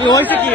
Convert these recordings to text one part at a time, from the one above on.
কি হয়েছে কি?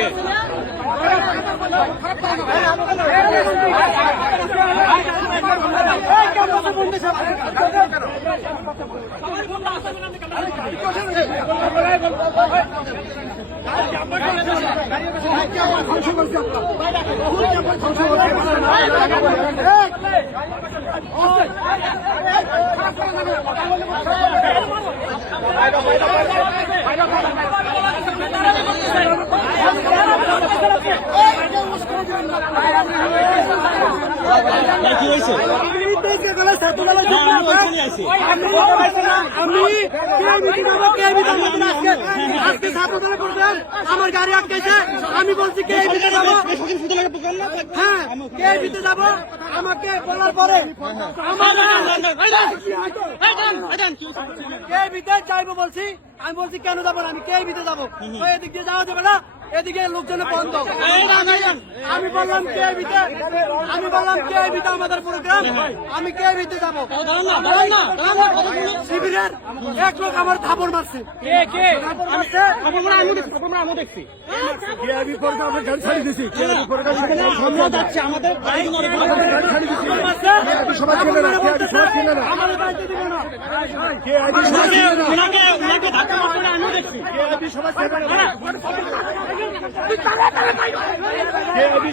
কি হয়েছে? আমার গাড়ি আটকেছে, আমি বলছি কে যাবো, হ্যাঁ কে দিতে যাবো, আমাকে বলার পরে কে দিতে যাইবো বলছি, আমি বলছি কেন যাবো না, আমি কে দিতে যাবো, এদিক দিয়ে যাওয়া যাবে না, এদিকে লোকজন বন্ধ। আমি বললাম কে দিতে, আমাদের প্রোগ্রাম, আমি কে দিতে যাবো, শিবিরের এক লোক আমার থাপড় মারছে।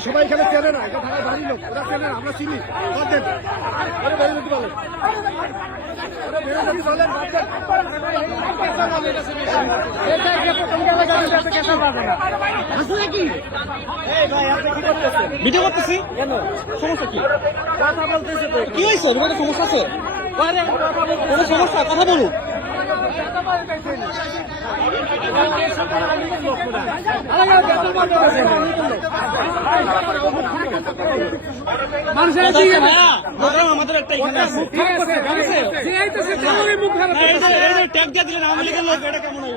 সবাই এখানে চেনে না, এটা ঢাকা বাড়ির লোক, ওরা চেনে না, আমরা চিনি। ভিডিও করতেছি, সমস্যা কি? কথা বলতেছে তো, কি হয়েছে? কোনো সমস্যা আছে? কোনো সমস্যা? কথা বলুন। আমাদের একটা এখানে আছে, ট্যাগ দিয়ে দিলেন আওয়ামী লীগের লোক, এটা কেমন হবে?